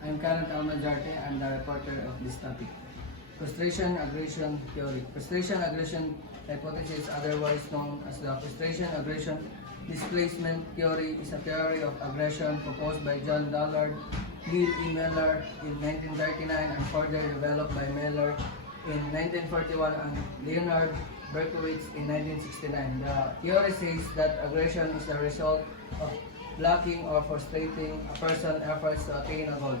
I'm Karen Almajarte. I'm the reporter of this topic. Frustration aggression theory. Frustration aggression hypothesis, otherwise known as the frustration aggression displacement theory, is a theory of aggression proposed by John Dollard, Neil E. Miller in 1939 and further developed by Miller in 1941 and Leonard Berkowitz in 1969. The theory says that aggression is the result of blocking or frustrating a person's efforts to attain a goal.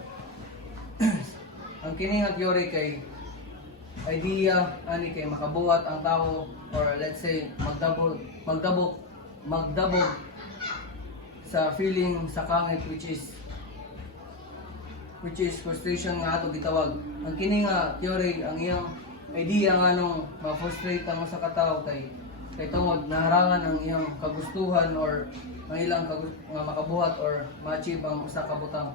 Ang kini nga theory kay idea ani kay makabuhat ang tao, or let's say magdabog sa feeling sa kangit, which is frustration nga ato gitawag. Ang kini nga theory, ang iyang idea nga nung ma-frustrate ang usa ka tawo kay tungod naharangan ang iyang kagustuhan or ang ilang nga makabuhat or ma-achieve ang usa ka butang.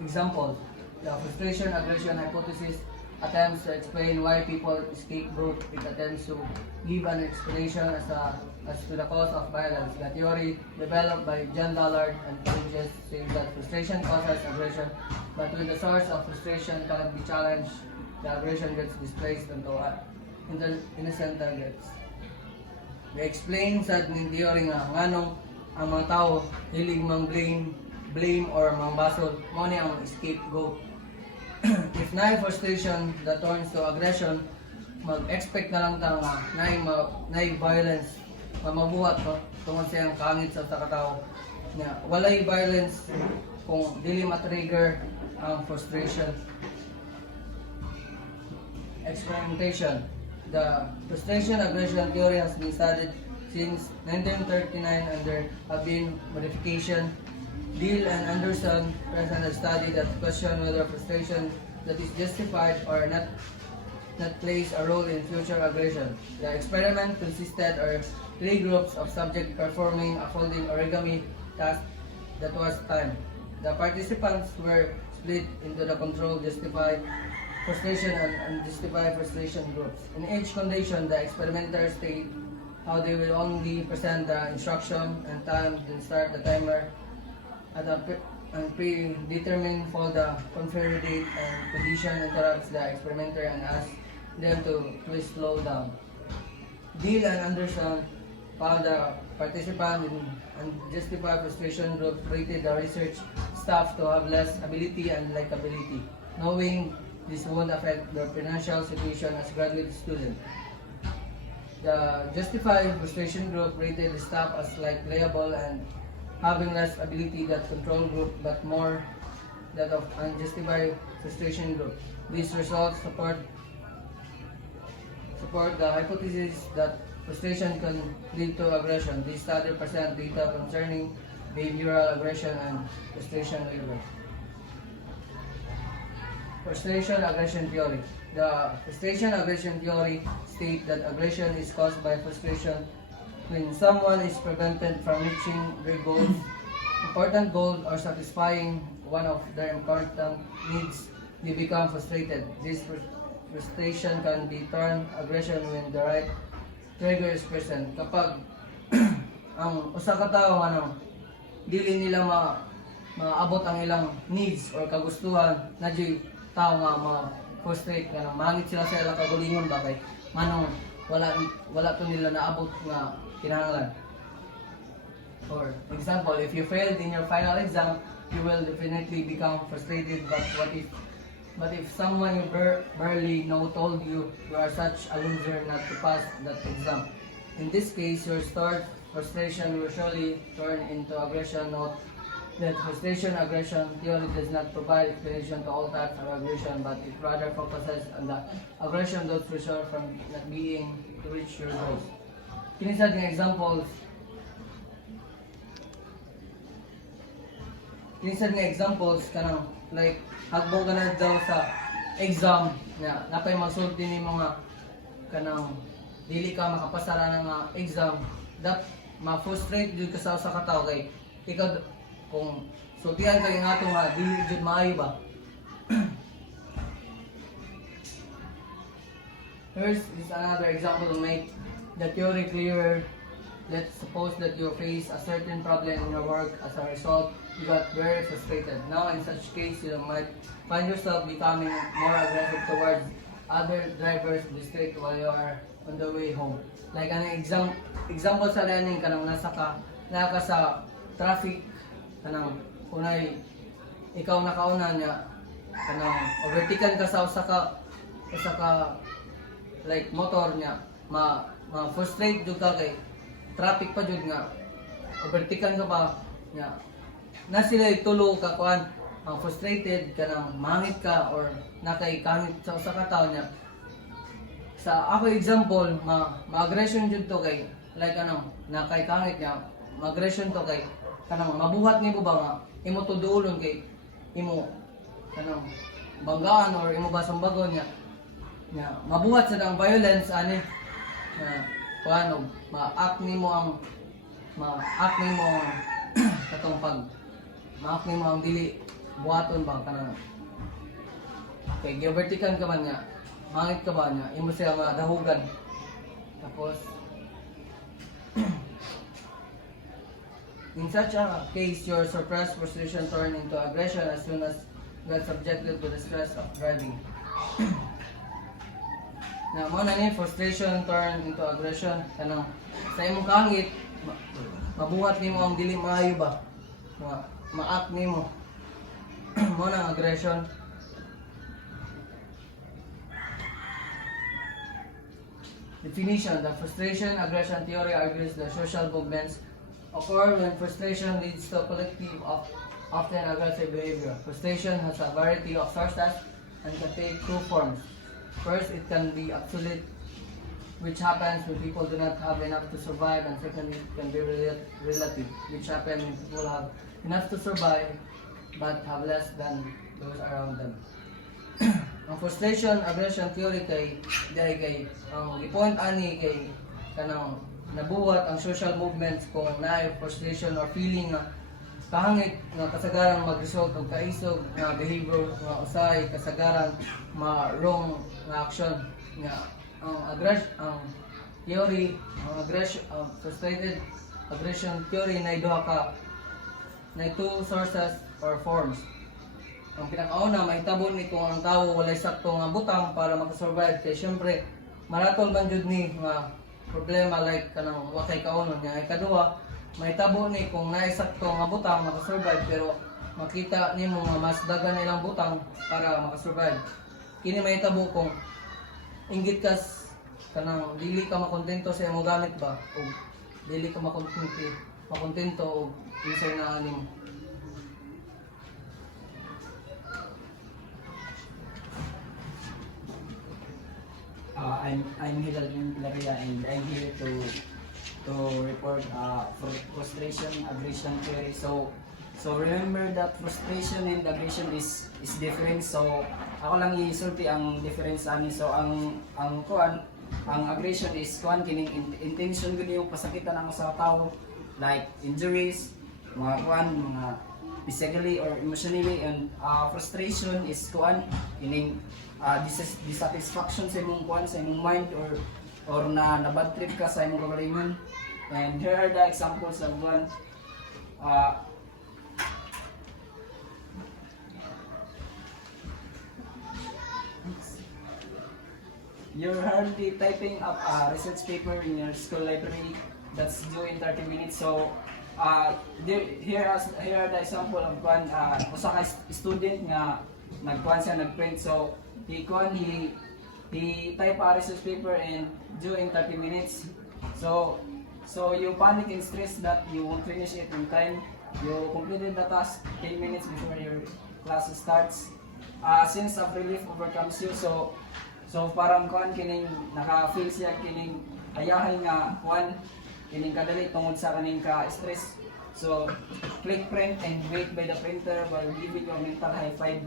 Example, the frustration aggression hypothesis attempts to explain why people escape group. It attempts to give an explanation as to the cause of violence. The theory developed by John Dollard and Bridges says that frustration causes aggression, but when the source of frustration cannot be challenged, the aggression gets displaced into innocent targets. They explain sa theory nga nganong ang mga tao hilig mang blame or mang basol mo ni ang scapegoat. If na frustration that turns to aggression, mag-expect na lang ta nga na violence mabuhat tungod sa iyang kangit sa katao. Walay violence kung dili ma-trigger ang frustration. Experimentation. The frustration aggression theory has been studied since 1939 and there have been modification. Deal and Anderson present a study that question whether frustration that is justified or not plays a role in future aggression. The experiment consisted of 3 groups of subjects performing a folding origami task that was timed. The participants were split into the controlled justified frustration and unjustified frustration groups. In each condition, the experimenters state how they will only present the instruction and time, then start the timer at a predetermined fold. The confirmed date and condition interrupts the experimenter and asks them to please slow down. Deal and Anderson found the participant in unjustified frustration group rated the research staff to have less ability and likability, knowing this won't affect their financial situation as graduate students. The justified frustration group rated the staff as likable and having less ability than control group, but more that of unjustified frustration group. These results support the hypothesis that frustration can lead to aggression. This study presents data concerning behavioral aggression and frustration labor. Frustration aggression theory. The frustration aggression theory states that aggression is caused by frustration when someone is prevented from reaching their goals, important goals, or satisfying one of their important needs. They become frustrated. This frustration can be turned aggression when the right trigger is present. Kapag ang usa ka tawo dili nila maabot ang ilang needs or kagustuhan, na di tao nga ma-frustrate nga mangit sila sa ilang kagulingon ba kay manong wala to nila naabot nga kinahanglan. For example, if you failed in your final exam, you will definitely become frustrated. But if someone you barely know told you are such a loser not to pass that exam, in this case, your stored frustration will surely turn into aggression. Note that frustration aggression theory does not provide explanation to all types of aggression, but it rather focuses on the aggression that result from not being to reach your goals. Kini sa ating examples kanang like hagbong ka na daw sa exam nga napay magsulti ni mga kanang dili ka makapasara ng mga exam, ma-frustrate jud ka sa usa ka tawo kay ikaw kung sultihan kay nga ato nga dili jud maayo ba. Here's another example to make the theory clearer. let's suppose that you face a certain problem in your work. As a result, you got very frustrated. Now, in such case, you might find yourself becoming more aggressive towards other drivers in the street while you are on the way home. Like an example sa learning kanang naka sa traffic kanang kunay ikaw nakauna niya kanang overtaken ka sa usa ka like motor niya frustrate jud ka kay traffic pa jud nga overtaken ka ba niya na sila tulo ka kuan frustrated kanang mangit ka or nakay kangit sa usa ka tawo niya sa ako example ma-aggression jud to kay like nakay kangit niya ma-aggression to kay kanang mabuhat nimo ba nga imo tudulon kay imo kanang banggaan or imo basang-bagon niya mabuhat sa nang violence ani kuano ma-act nimo ang katong ma-act nimo ang dili buhaton ba kanang kay gi-overtaken ka man nga mangit ka ba niya imo siya madahugan tapos in such a case, your suppressed frustration turn into aggression as soon as you got subjected to the stress of driving. Na mo na ni frustration turn into aggression kanang sa imong kangit mabuhat nimo ang dili maayo ba ma-act nimo mo na aggression. Definition: the frustration aggression theory argues that social movements occur when frustration leads to a collective of often aggressive behavior. Frustration has a variety of sources and can take two forms. First, it can be absolute, which happens when people do not have enough to survive, and secondly, it can be relative, which happens when people have enough to survive but have less than those around them. Ang frustration aggression theory kay ang i-point ani kay kanang nabuhat ang social movements kung naay frustration or feeling nga kahangit nga kasagaran mag-result og kaisog nga behavior nga usay kasagaran wrong nga action nga ang theory ang frustrated aggression theory na two sources or forms. Ang pinakauna mahitabo ni kung ang tawo walay sakto nga butang para makasurvive kay syempre maratol man jud ni nga problema like kanang wakay kaunon niya. Ikaduha, mahitabo ni kung naisakto nga butang makasurvive pero makita nimo nga mas dagan ilang butang para makasurvive. Kini mahitabo kung inggit ka kanang dili ka makontento sa imong gamit ba o dili ka makontento og insay na anim. I'm Hilal Laria and I'm here to report frustration aggression theory. So remember that frustration and aggression is different. So ako lang isulti ang difference ani. So ang aggression is kining intention gud yung pasakitan ang usa ka tawo like injuries, mga physically or emotionally, and frustration is kining dissatisfaction sa imong sa imong mind or na bad trip ka sa imong kaugalingon. And here are the examples of one. You're hardly typing up a research paper in your school library that's due in 30 minutes. So here are the example of one usa ka student nga nagprint. So he type a research paper and due in 30 minutes. So you panic and stress that you won't finish it in time. You completed the task 10 minutes before your class starts. Sense of relief overcomes you. So parang kining naka-feel siya kining ayahay nga kining kadali tungod sa kaning ka-stress. So click print and wait by the printer while giving you a mental high five.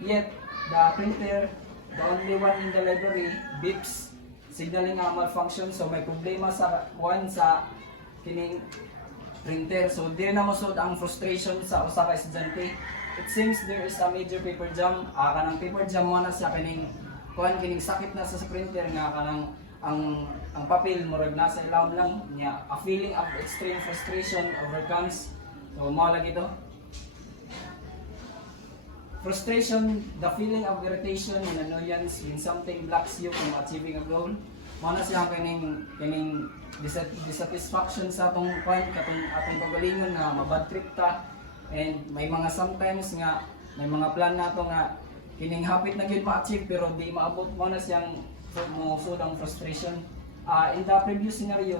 Yet the printer, the only one in the library, beeps, signaling a malfunction. So may problema sa kining printer. So di na mosud ang frustration sa usa ka estudyante. It seems there is a major paper jam. Kanang paper jam mo na sa kining sakit na sa printer nga kanang ang papel murag nasa ilawom lang niya. A feeling of extreme frustration overcomes. So mao lagi to. Frustration, the feeling of irritation and annoyance when something blocks you from achieving a goal. Mao na siya kining dissatisfaction sa atong atong pagalingon nga mabad trip ta, and may mga sometimes nga may mga plan nato nga kining hapit na gyud ma-achieve pero di maabot. Mao na siyang mo ang frustration. In the previous scenario,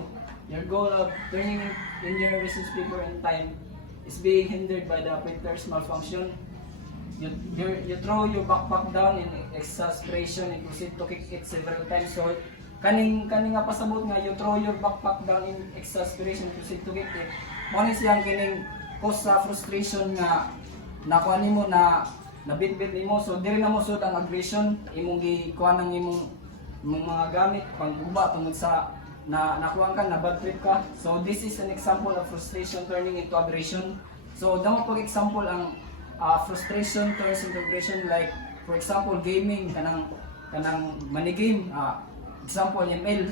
your goal of turning in your research paper in time is being hindered by the printer's malfunction. You throw your backpack down in exasperation and proceed to kick it several times. So kaning nga pasabot nga you throw your backpack down in exasperation and proceed to kick it. Mao ni siyang kining cause sa frustration nga nakuha nimo na nabitbit nimo. So diri na mo sud ang aggression imong gikuha nang imong mga gamit pangguba tungod sa nakuha ka na bad trip ka. So this is an example of frustration turning into aggression. So damo pag example ang frustration turns into aggression, like for example gaming kanang manigame, example ML,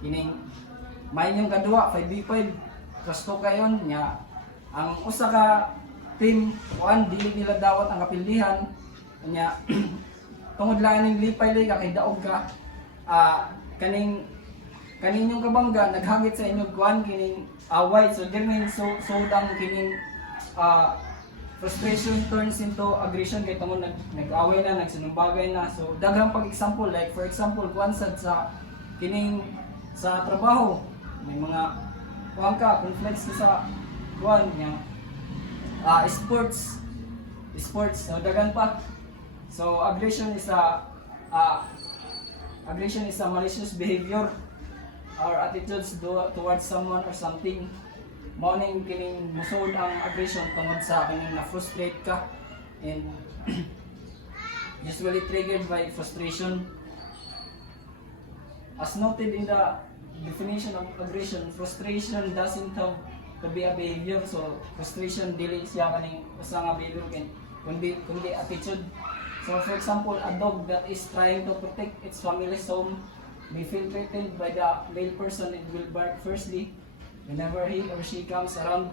kining may yung kadua 5v5 kasto kayon nya ang usa ka team kuan dili nila dawat ang kapildihan nya tungod lang ning lipay lay kay daog ka, kaning yung kabangga naghagit sa inyo kuan kining away. So dinhi sudang kining frustration turns into aggression kay tungod nag-away na, nagsinumbagay na. So daghang pag-example, like for example kuan sad sa kining sa trabaho may mga kuan ka conflicts sa kuan nya sports so daghan pa. So aggression is a malicious behavior or attitudes towards someone or something. Mao ning kining musud ang aggression tungod sa kining na-frustrate ka and usually triggered by frustration. As noted in the definition of aggression, frustration doesn't have to be a behavior. So frustration dili siya kaning usa nga behavior kundi attitude. So for example, a dog that is trying to protect its family's home may feel threatened by the male person and will bark firstly whenever he or she comes around.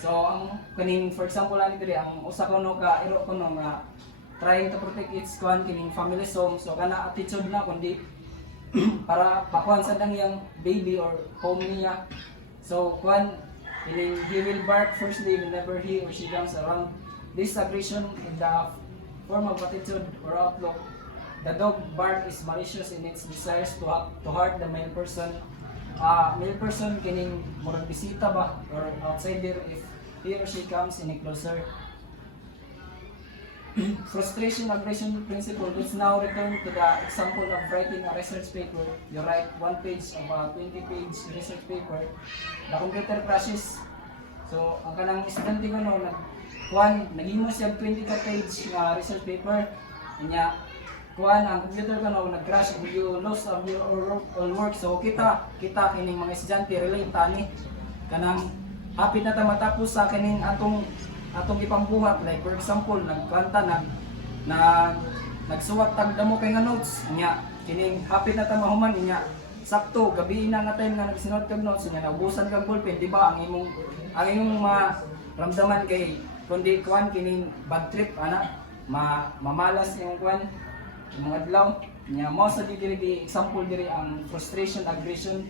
So ang kaning for example ani diri ang usa kuno ka iro kuno nga trying to protect its kining family's home. So kana attitude na kundi para pakuan sa yang baby or home niya. So kining he will bark firstly whenever he or she comes around. This aggression in the form of attitude or outlook. The dog bark is malicious in its desires to hurt the male person. Male person kining murag bisita ba or outsider if he or she comes any closer. Frustration aggression principle. Let's now return to the example of writing a research paper. You write one page of a 20-page research paper. The computer crashes. So ang kanang estudyante ko no naghimo siya 20 ka page nga research paper nya ang computer ko no nag-crash and you lost of your all work. So kita kining mga estudyante relate tani kanang hapit na ta matapos sa kining atong ipambuhat. Like for example nagsuwat tag damo kay nga notes nya kining hapit na ta mahuman nya sakto gabi na nga time nga nagsinulat kag notes nya naubusan kag ballpen, di ba ang imong maramdaman kay kundi kining bad trip ana mamalas yung mga adlaw nya mo sa diri example diri ang frustration aggression.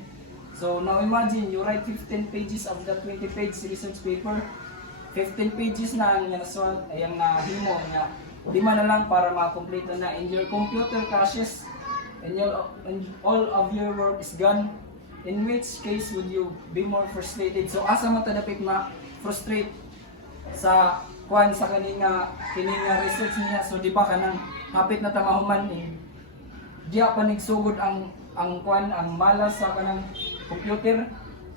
So now imagine you write 15 pages of that 20-page research paper. 15 pages na ang nasulat ayang nahimo nga lima na lang para ma-complete na, and your computer crashes and all of your work is gone. In which case would you be more frustrated? So asa man ta dapat ma-frustrate sa kining research niya. So di ba kanang hapit na tamahuman diya pa nigsugod ang malas sa kanang computer.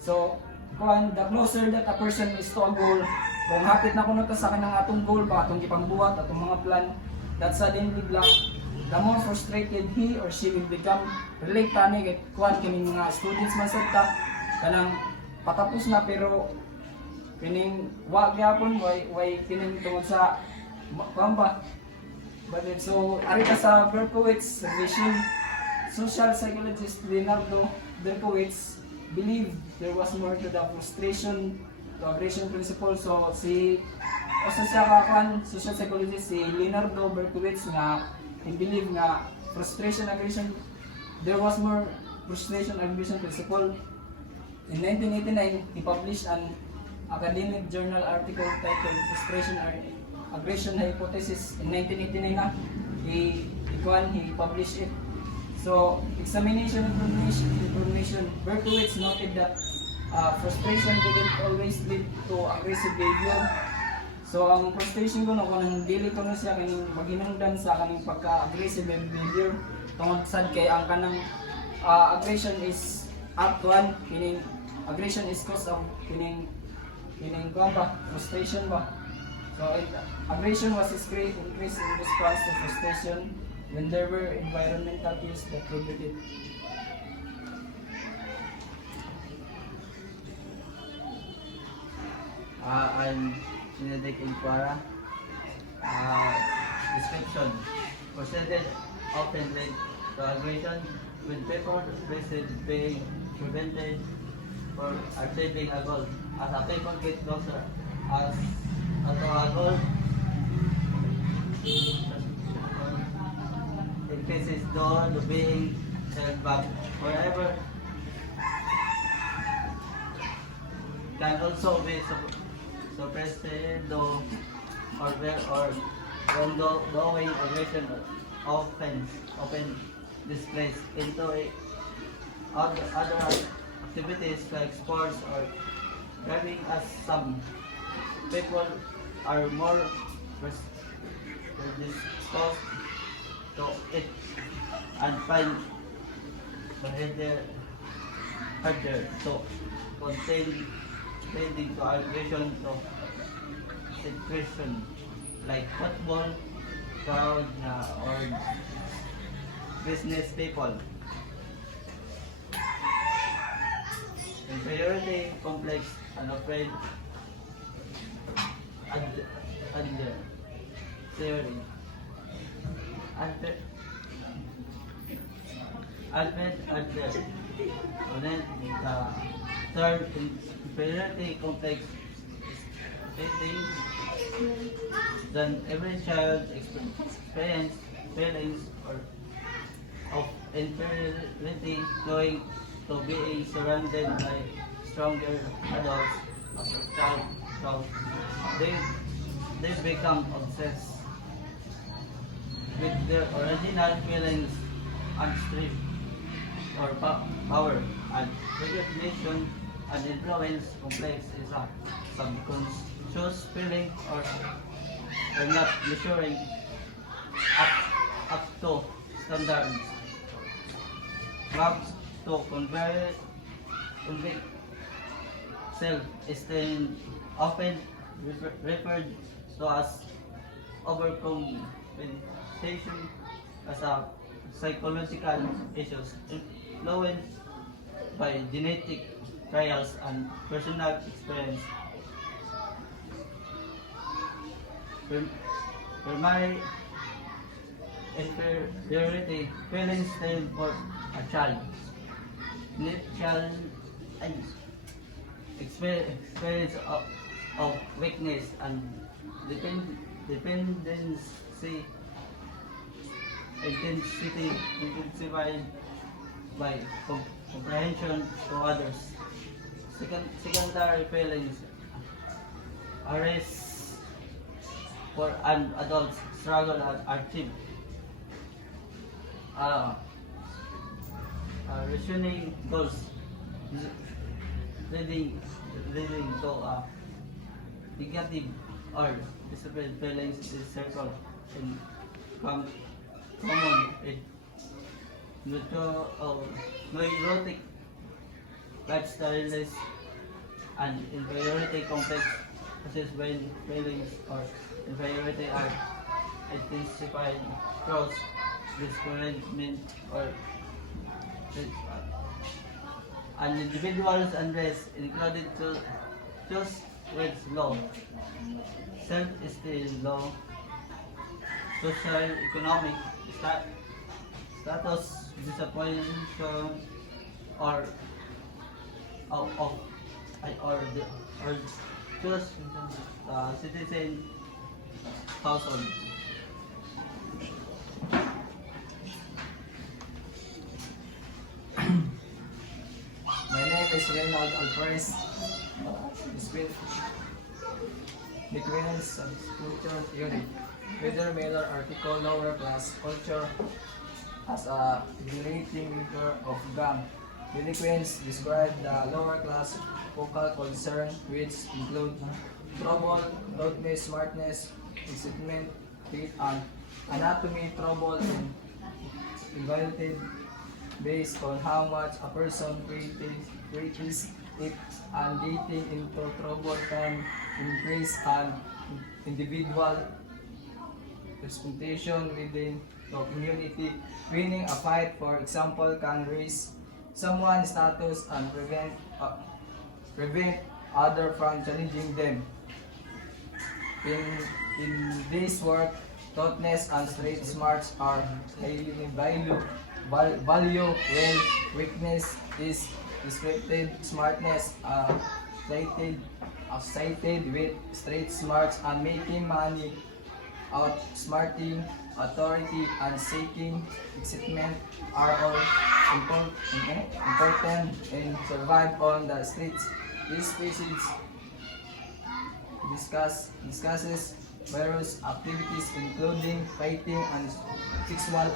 So the closer that a person is to a goal, kung hapit na kuno ta sa kanang atong goal ba atong gipangbuhat atong mga plan that suddenly block, the more frustrated he or she will become. Relate tani kining mga students man sad ta kanang patapos na pero kining wa gyapon way kining tungod sa ba. But so ari ka sa Berkowitz vision. social psychologist Leonardo Berkowitz believed there was more to the frustration to aggression principle. So si siya kakan social psychologist si Leonardo Berkowitz nga believe nga frustration aggression there was more frustration aggression principle. In 1989, he published an academic journal article titled Frustration Aggression Hypothesis. In 1989 na, he published it. So, examination information, Berkowitz noted that frustration didn't always lead to aggressive behavior. So, ang frustration ko kung dili ko siya kaning maghinungdan sa kaning pagka-aggressive behavior tungod sad kay ang kanang aggression is act one, meaning aggression is cause of meaning frustration ba. So aggression was increased in response to frustration when there were environmental cues that triggered it. I'm Benedict Impara. Description. Proceeded often led to aggression with people being prevented for achieving a goal. As a people get closer as to a goal, increases door to being held back forever. Can also be suppressed though or when doing aggression often displays into other activities like sports or driving, as some people are more predisposed to it and find behavior harder to contain, leading to aggression to situation like football crowd or business people. Inferiority complex and afraid under theory. Alfred Adler. And then the third inferiority complex stating that every child experience feelings or of inferiority knowing to being surrounded by stronger adults as a child. So they become obsessed with their original feelings and strength or power and recognition and influence complex is a subconscious feeling or not measuring up to standards. Maps to convert self-esteem often referred to as overcompensation as a psychological issues influenced by genetic trials and personal experience. Primary inferiority feelings stem for a child. Initial experience of weakness and dependency intensified by comprehension to others. Secondary feelings arise for an adult struggle and achieve. Rationing goals leading to negative or disciplined feelings is circle in common with neurotic lifestyles and inferiority complex process when feelings or inferiority are intensified across discouragement or an individual's unrest included to just with low self-esteem, low social economic status, disappointment, or of or choose citizen household. My name is Reynald Alvarez. Declines subculture theory. Whether male or article lower class culture as a degenerating maker of gang. Delinquents describe the lower class focal concern which include trouble, rudeness, smartness, excitement, faith, and anatomy, trouble, and invalid based on how much a person practices it, and dating into trouble can increase an individual representation within the community. Winning a fight, for example, can raise someone's status and prevent others from challenging them. In this work, toughness and street smarts are highly value when weakness is descripted. Smartness cited with street smarts and making money, outsmarting authority, and seeking excitement are all important and survive on the streets. This species discusses various activities including fighting and sexual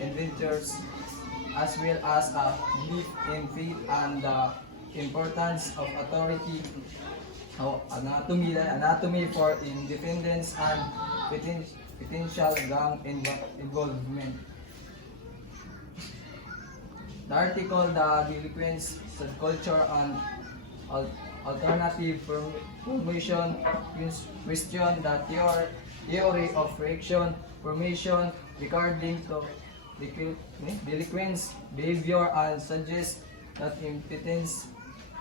adventures, as well as a belief in faith and the importance of authority. Anatomy for independence and potential gang involvement. The article, The Delinquents, Subculture, and Alternative Formation, question the theory of reaction formation regarding to delinquents' behavior and suggests that impotence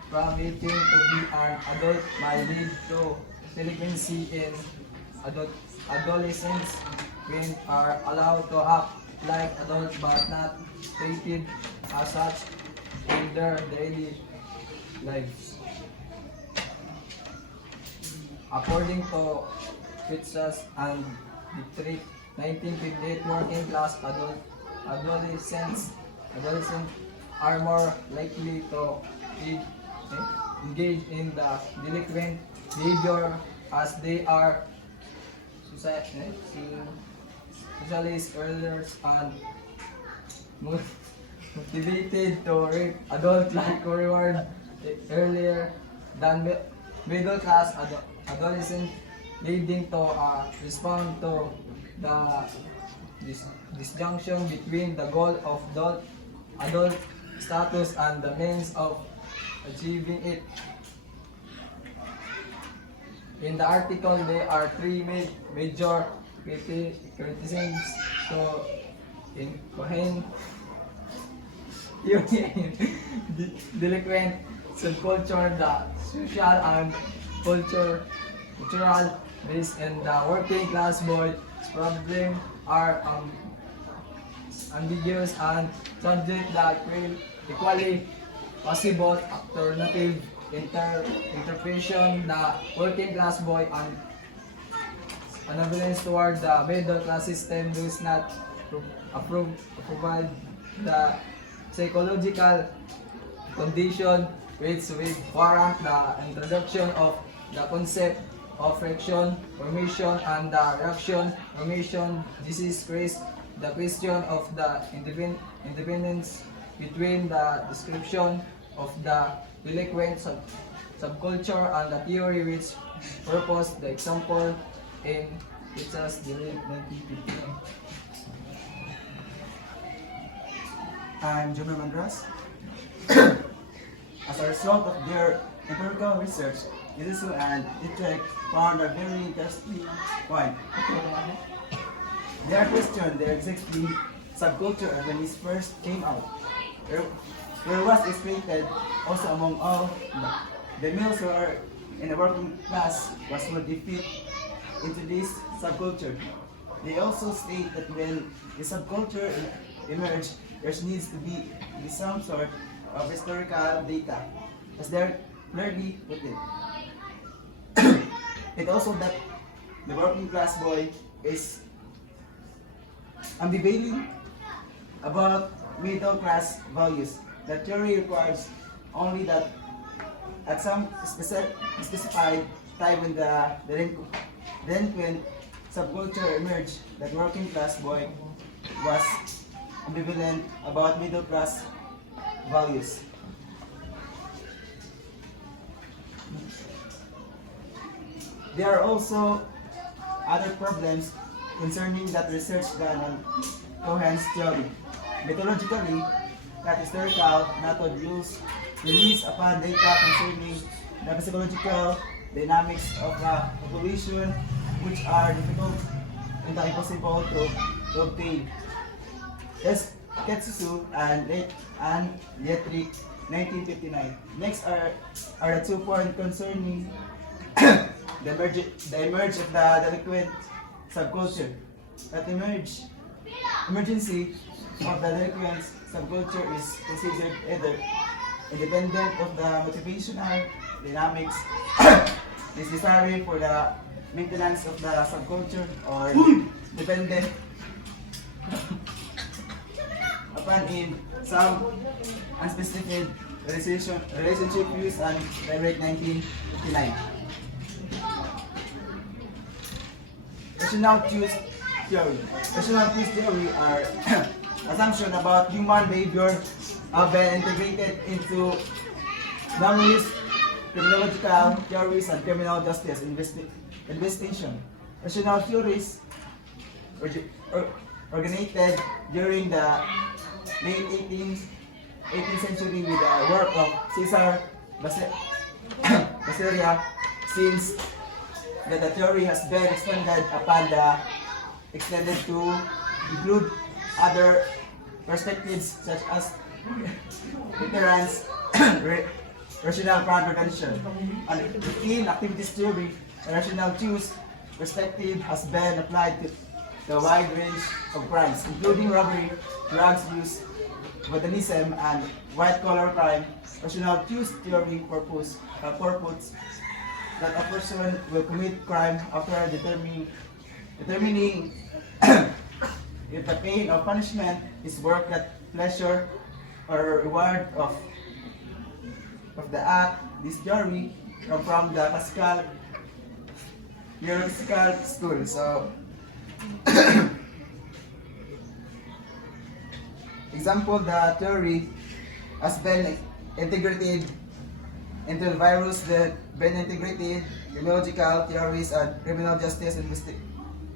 from waiting to be an adult might lead to delinquency in adolescents when are allowed to act like adults but not treated as such in their daily lives. According to Fitzas and Dietrich, 1958, working class adolescents are more likely to engage in the delinquent behavior as they are socialist earlier and motivated to reap adult-like reward earlier than middle class adolescent, leading to a response to the disjunction between the goal of adult status and the means of achieving it. In the article, there are three major criticisms to incoherent delinquent subculture, the social and cultural base, and the working class boy's problem are ambiguous and subject that will equally possible alternative interpretation. The working class boy and ambivalence toward the middle class system does not provide the psychological condition which will warrant the introduction of the concept of reaction formation and the reaction formation. This is the question of the independence between the description of the delinquent subculture and the theory which proposed the example in Texas during 1959. I'm Juno Mandras. As a result of their empirical research, Ilisu and Dietrich found a very interesting point. Their question, their exactly subculture when it first came out. There was expected also among all the males who are in the working class was will defeat into this subculture. They also state that when the subculture emerge, there needs to be some sort of historical data, as they're clearly put it. It also that the working class boy is ambivalent about middle class values. The theory requires only that at some specified time when the delinquent subculture emerged, that working class boy was ambivalent about middle class values. There are also other problems concerning that research done on Cohen's theory. Methodologically, that historical method rules release upon data concerning the psychological dynamics of a population which are difficult and impossible to obtain. As Ketsusu and Dietrich, 1959. Next are the 2 points concerning the emerge of the delinquent subculture. That emergency of the delinquent subculture is considered either independent of the motivational dynamics necessary for the maintenance of the subculture, or dependent upon in some unspecified relationship views and direct 1959. Rational cues theory. Rational cues theory are assumption about human behavior have been integrated into numerous criminological theories and criminal justice investigation. Rational theories originated during the late 18th century with the work of Cesar Baseria, since that the theory has been extended to include other perspectives such as deterrence, rational crime prevention. And in activities theory, the rational cues perspective has been applied to the wide range of crimes, including robbery, drugs use, vandalism, and white-collar crime. Rational cues theory purports that a person will commit crime after determining if the pain or punishment is worth the pleasure or reward of the act. This theory comes from the classical neurological school. So, example, the theory has been integrated into the virus that been integrated criminological theories and criminal justice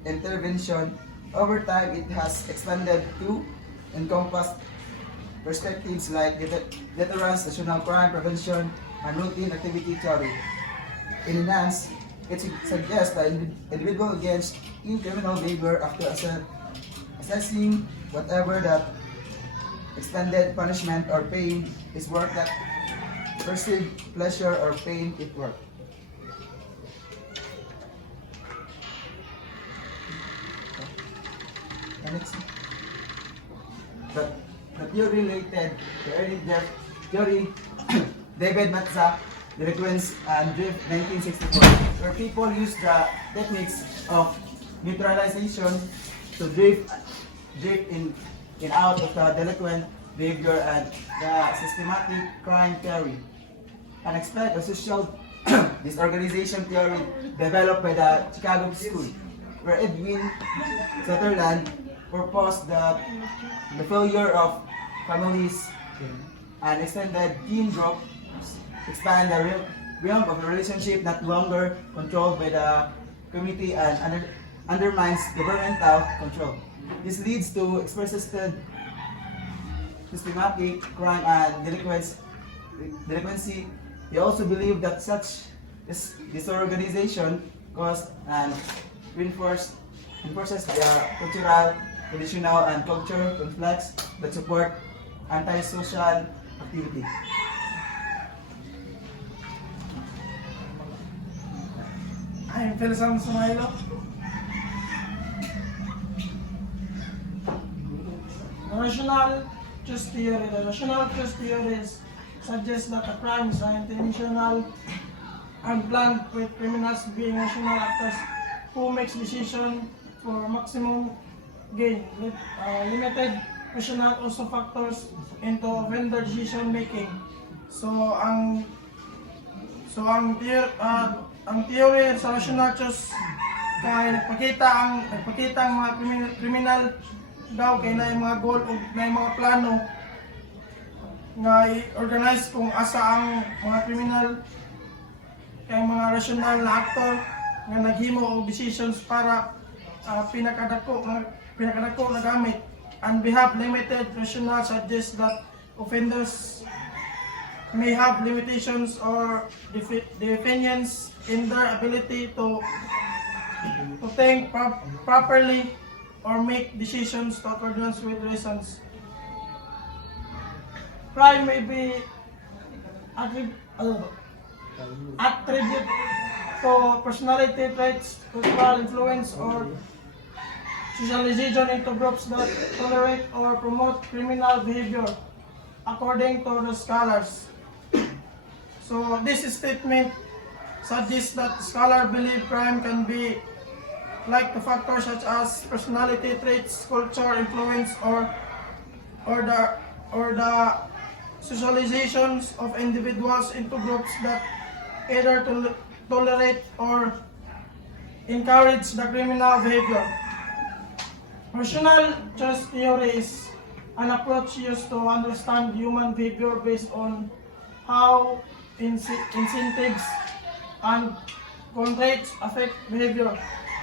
intervention. Over time, it has expanded to encompass perspectives like deterrence, national crime prevention, and routine activity theory. In enhance, it suggests that individual engaged in criminal behavior after assessing whatever that extended punishment or pain is worth that perceived pleasure or pain it worth. Next. The theory related to early death theory, David Matza, Delinquents and Drift, 1964, where people use the techniques of neutralization to drift in out of the delinquent behavior and the systematic crime theory. And expect a social disorganization theory developed by the Chicago School, where Edwin Sutherland proposed that the failure of families and extended teen group expand the realm of a relationship not longer controlled by the community and undermines governmental control. This leads to persistent systematic crime and delinquency. They also believe that such disorganization causes and reinforces the cultural, traditional, and cultural conflicts that support antisocial activity. Ay, pero sa Sumailo. rational choice theory. The rational choice theory suggests that a crime is intentional and planned with criminals being rational actors who makes decisions for maximum gain. Limited rational also factors into offender decision making. So ang theory sa rational choice kay nagpakita ang mga criminal daw kay na mga goal o na mga plano nga i-organize kung asa ang mga criminal kay mga rational na actor nga naghimo og decisions para pinakadako na gamit, and we have limited rational suggests that offenders may have limitations or deficiencies in their ability to think properly or make decisions to accordance with reasons. Crime may be attribute to personality traits, cultural influence, or socialization into groups that tolerate or promote criminal behavior, according to the scholars. So this statement suggests that scholars believe crime can be like the factors such as personality traits, culture influence, or the socializations of individuals into groups that either tolerate or encourage the criminal behavior. Rational choice theory is an approach used to understand human behavior based on how incentives and constraints affect behavior.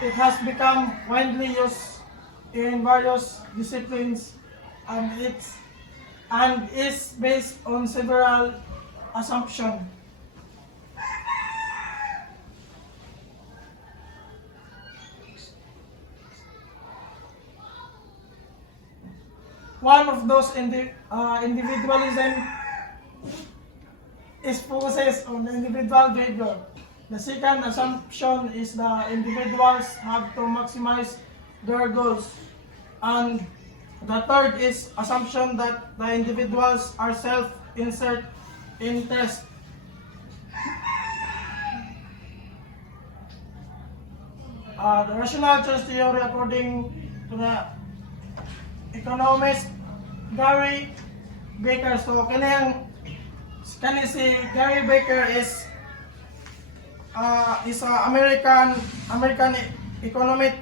It has become widely used in various disciplines and is based on several assumptions. One of those individualism is focuses on the individual behavior. The second assumption is the individuals have to maximize their goals. And the third is assumption that the individuals are self-interest. The rational choice theory, according to the economist Gary Baker. So kani si Gary Baker is a American economist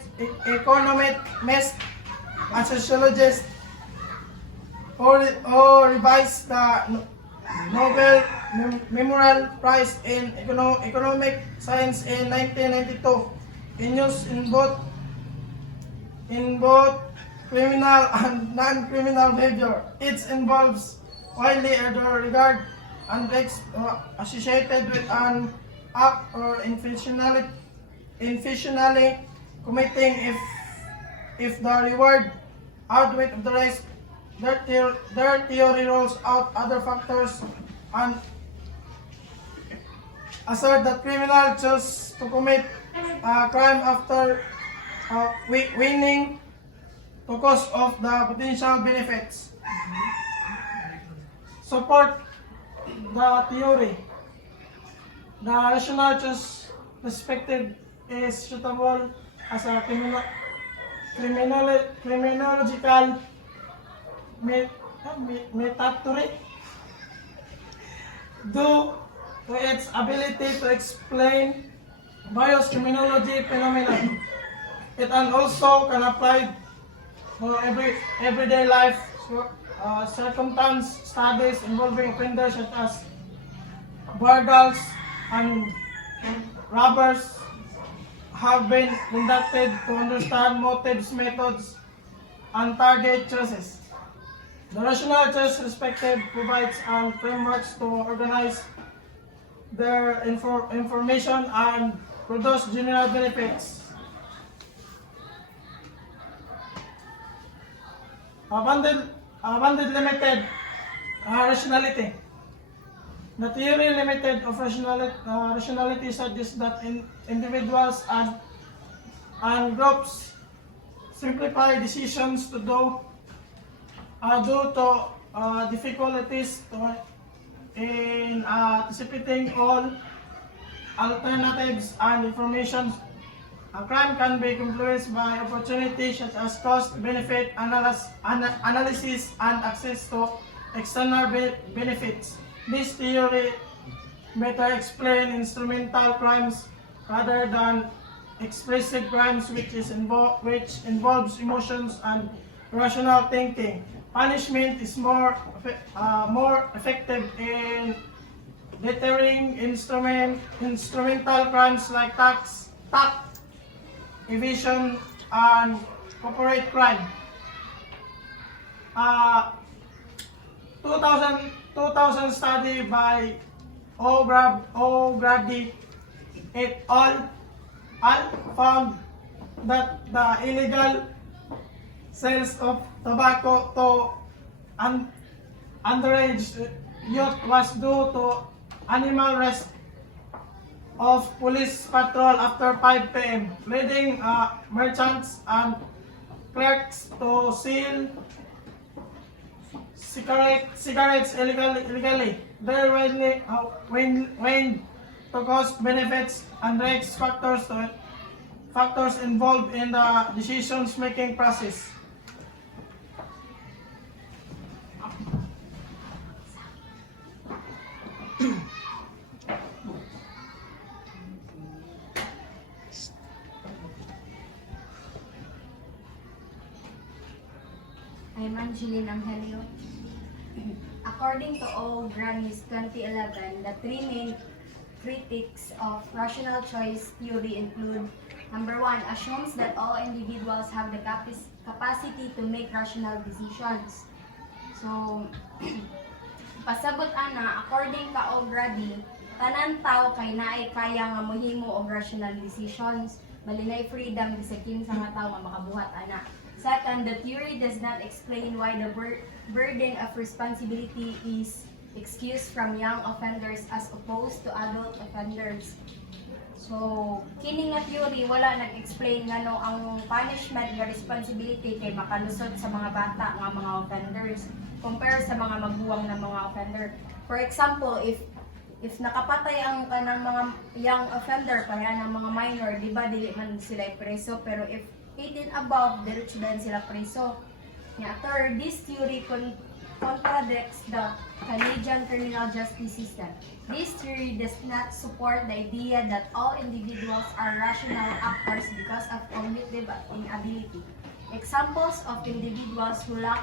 and sociologist who revised the Nobel Memorial Prize in Economic Science in 1992 in use in both criminal and non-criminal behavior. It involves widely regard and associated with an act or intentionally committing if the reward outweighs the risk. Their theory rules out other factors and assert that criminals choose to commit a crime after winning because of the potential benefits. Support the theory. The rational choice perspective is suitable as a criminological metaphor due to its ability to explain various criminology phenomena. It and also can apply to everyday life circumstance studies involving offenders such as burglars and robbers have been conducted to understand motives, methods, and target choices. The rational choice perspective provides frameworks to organize their information and produce general benefits. Abundant limited rationality. The theory limited of rationality suggests that individuals and groups simplify decisions to do due to difficulties in anticipating all alternatives and information. A crime can be influenced by opportunities such as cost-benefit analysis and access to external benefits. This theory better explains instrumental crimes rather than expressive crimes, which involves emotions and rational thinking. Punishment is more effective in deterring instrumental crimes like tax evasion and corporate crime. 2000 study by O'Grady et al. Found that the illegal sales of tobacco to underage youth was due to animal arrest of police patrol after 5 p.m., leading merchants and clerks to sell cigarettes illegally. Their when to cost benefits and risk factors involved in the decisions making process. I'm Angeline Angelio. According to O'Grady's 2011, the three main critiques of rational choice theory include: number one, assumes that all individuals have the capacity to make rational decisions. So, pasabot ana, according ka O'Grady, tanan tao kay naay kaya nga mohimo og rational decisions. Malinay freedom bisag kinsa nga tao nga makabuhat ana. Second, the theory does not explain why the burden of responsibility is excused from young offenders as opposed to adult offenders. So, kini nga theory wala nag-explain ngano ang punishment nga responsibility kay makalusot sa mga bata nga mga offenders compare sa mga maguwang na mga offender. For example, if nakapatay ang kanang mga young offender kaya ng mga minor, di ba dili man sila preso, pero if 18 above, diretso din sila preso. Third, this theory contradicts the Canadian criminal justice system. This theory does not support the idea that all individuals are rational actors because of cognitive inability. Examples of individuals who lack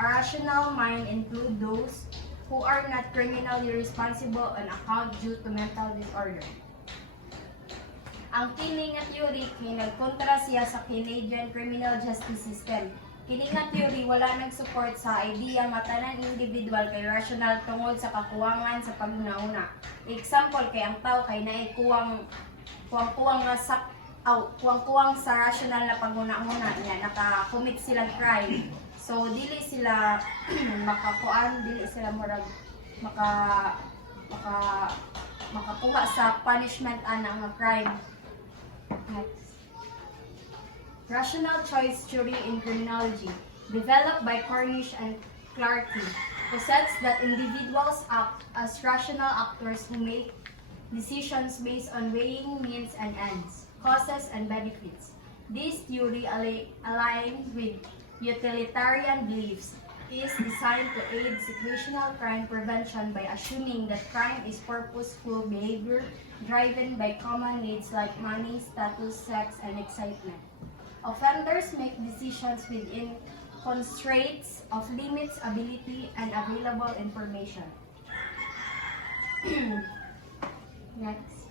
a rational mind include those who are not criminally responsible on account due to mental disorder. Ang kini nga theory kay nagkontra siya sa Canadian criminal justice system. Kini nga theory wala nag-support sa idea nga tanang individual kay rational tungod sa kakuwangan sa paghuna-una. Example kay ang tao kay naay kuwang sa rational na paghuna-una niya, naka-commit sila crime. So dili sila dili sila murag makakuha sa punishment ana nga crime. Next. Rational choice theory in criminology, developed by Cornish and Clarke, posits that individuals act as rational actors who make decisions based on weighing means and ends, causes and benefits. This theory aligns with utilitarian beliefs, is designed to aid situational crime prevention by assuming that crime is purposeful behavior driven by common needs like money, status, sex, and excitement. Offenders make decisions within constraints of limits, ability, and available information. Next.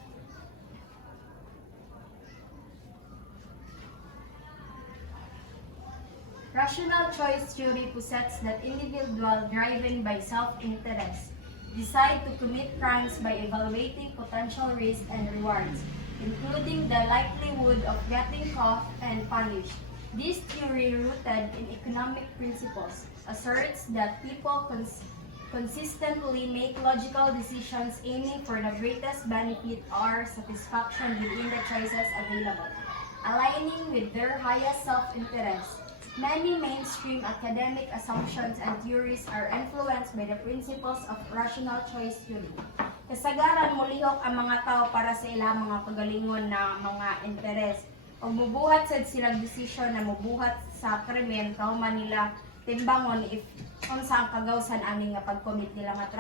Rational choice theory posits that individuals driven by self-interest decide to commit crimes by evaluating potential risks and rewards, including the likelihood of getting caught and punished. This theory, rooted in economic principles, asserts that people consistently make logical decisions aiming for the greatest benefit or satisfaction within the choices available, aligning with their highest self-interest. Many mainstream academic assumptions and theories are influenced by the principles of rational choice theory. Kasagaran molihok ang mga tao para sa ilang mga kagalingon na mga interes. O mubuhat sad silang desisyon na mubuhat sa krimen kauman nila timbangon if unsa ang kagawsan ani nga pag-commit nila nga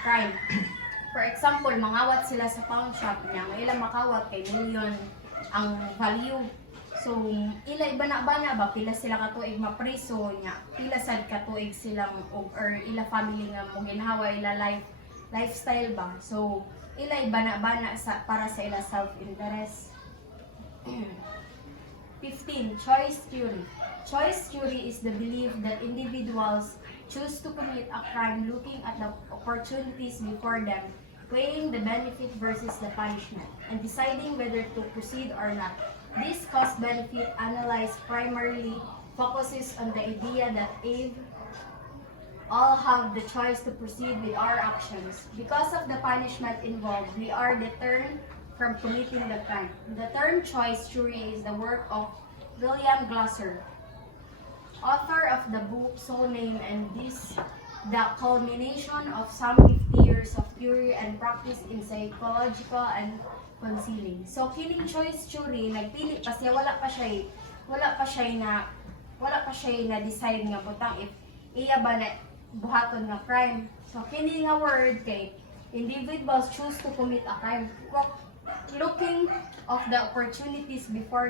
crime. For example, mangawat sila sa pawn shop niya, nga ilang makawat kay million ang value. So, ila ibana-bana ba pila sila katuig mapriso niya, pila sad katuig silang or ila family nga mo ginhawa ila lifestyle ba. So, ila ibana-bana sa para sa ila self-interest. 15. Choice theory. Choice theory is the belief that individuals choose to commit a crime looking at the opportunities before them, weighing the benefit versus the punishment, and deciding whether to proceed or not. This cost-benefit analysis primarily focuses on the idea that all have the choice to proceed with our actions. Because of the punishment involved, we are deterred from committing the crime. The term choice theory is the work of William Glasser, author of the book so named, and this the culmination of some 50 years of theory and practice in psychological and counseling. So kining choice theory nagpili pa siya, wala pa siya na decide nga butang if iya ba na buhaton nga crime. So kini nga word kay individuals choose to commit a crime looking of the opportunities before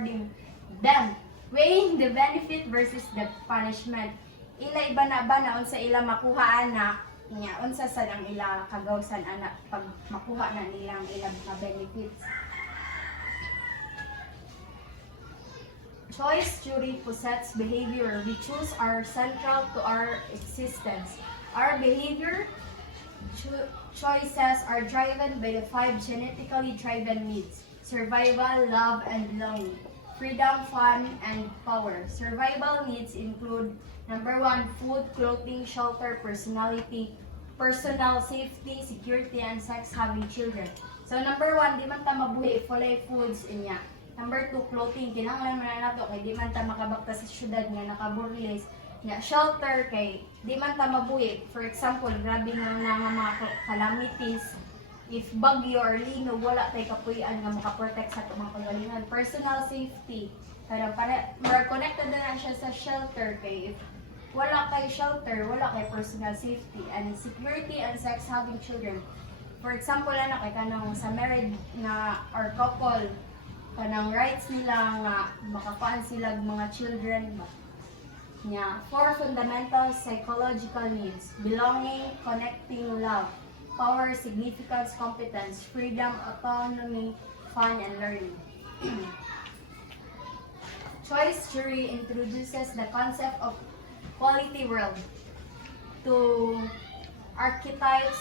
them, weighing the benefit versus the punishment. Ila iba na ba na unsa ila makuhaan na nya unsa sad ang ila kagawsan ana pag makuha na nilang ilang benefits. Choice theory posits behavior we choose are central to our existence. Our behavior choices are driven by the 5 genetically driven needs: survival, love, and belonging, freedom, fun, and power. Survival needs include number 1, food, clothing, shelter, personal safety, security, and sex, having children. So number 1, di man ta mabuhi if walay foods inya. Number 2, clothing, kinahanglan man nato kay di man ta makabakta sa syudad nga nakaburlis. Nya shelter kay di man ta mabuhi. For example, grabe nga mga calamities. If bagyo or linog, wala tay kapuy-an nga makaprotect sa mga kagalingan. Personal safety, para more connected na siya sa shelter kay if wala kay shelter, wala kay personal safety. And security and sex, having children. For example, kay kanang sa married na or couple, kanang rights nila nga makapaan sila mga children ba. Nya 4 fundamental psychological needs: belonging, connecting, love, power, significance, competence, freedom, autonomy, fun, and learning. Choice theory introduces the concept of quality world to archetypes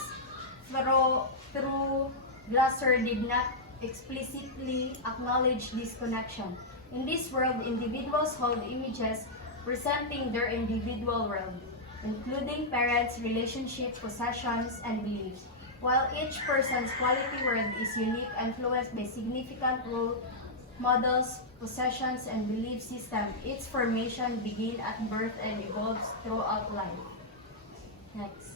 through Glasser did not explicitly acknowledge this connection. In this world, individuals hold images presenting their individual world, including parents, relationships, possessions, and beliefs. While each person's quality world is unique, influenced by significant role models, possessions, and belief system, its formation begins at birth and evolves throughout life. Next.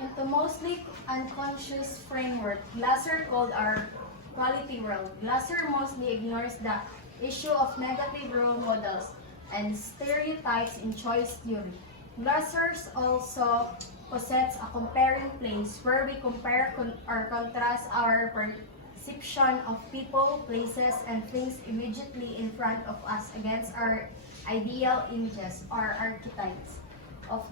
Into mostly unconscious framework, Glasser called our quality world. Glasser mostly ignores the issue of negative role models and stereotypes in choice theory. Glasser also posits a comparing place where we compare or contrast our perception of people, places, and things immediately in front of us against our ideal images or archetypes. Of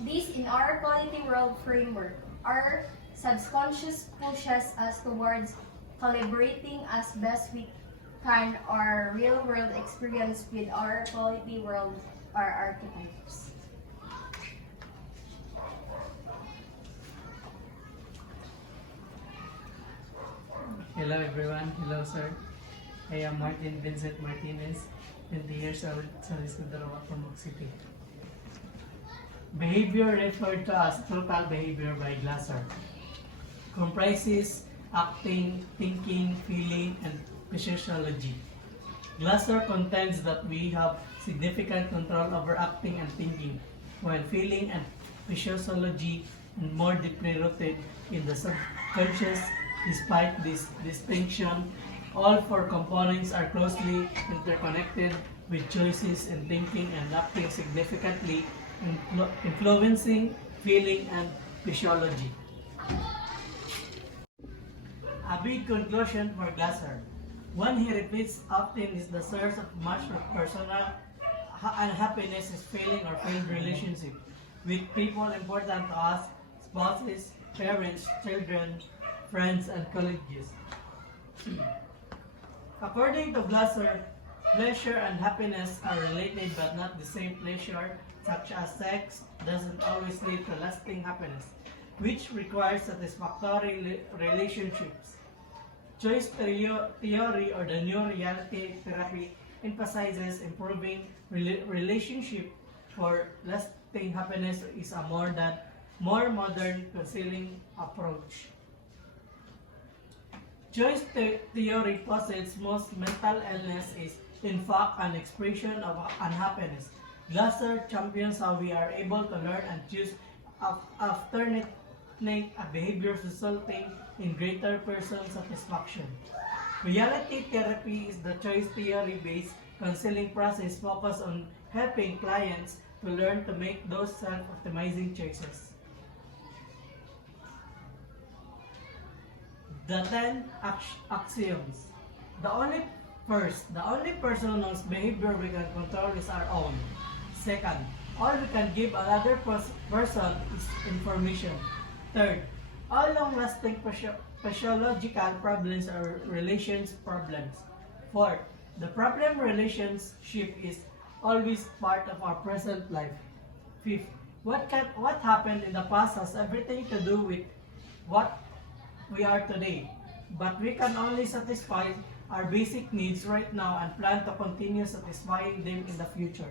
these in our quality world framework, our subconscious pushes us towards calibrating as best we can our real world experience with our quality world or archetypes. Hello everyone, hello sir. I am Martin Vincent Martinez, 20 years old, sa Lisandro, Pamuk City. Behavior referred to as total behavior by Glasser comprises acting, thinking, feeling, and physiology. Glasser contends that we have significant control over acting and thinking, while feeling and physiology are more deeply rooted in the subconscious. Despite this distinction, all four components are closely interconnected, with choices in thinking and acting significantly influencing feeling and physiology. A big conclusion for Glasser. One he repeats often is the source of much personal unhappiness is failing or failed relationship with people important to us, spouses, parents, children, friends, and colleagues. According to Glasser, pleasure and happiness are related but not the same. Pleasure, such as sex, doesn't always lead to lasting happiness, which requires satisfactory relationships. Choice theory or the new reality therapy emphasizes improving relationship for lasting happiness is a more modern counseling approach. Choice theory posits most mental illness is in fact an expression of unhappiness. Glasser champions how we are able to learn and choose alternate behaviors resulting in greater personal satisfaction. Reality therapy is the choice theory-based counseling process focused on helping clients to learn to make those self-optimizing choices. The 10 axioms. The only person whose behavior we can control is our own. Second, all we can give another person is information. Third, all long-lasting physiological problems are relations problems. Fourth, the problem relationship is always part of our present life. Fifth, what happened in the past has everything to do with what we are today, but we can only satisfy our basic needs right now and plan to continue satisfying them in the future.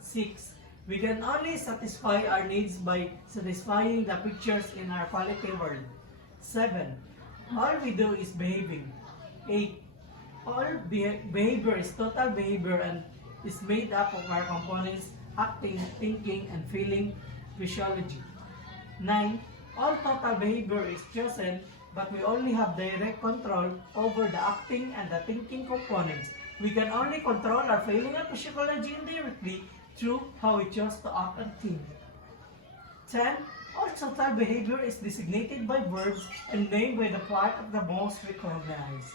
6. We can only satisfy our needs by satisfying the pictures in our quality world. 7. All we do is behaving. 8. All behavior is total behavior and is made up of our components acting, thinking, and feeling physiology. 9. All total behavior is chosen, but we only have direct control over the acting and the thinking components. We can only control our feeling and physiology indirectly through how we choose to act and think. 10. All total behavior is designated by verbs and named by the part of the most recognized.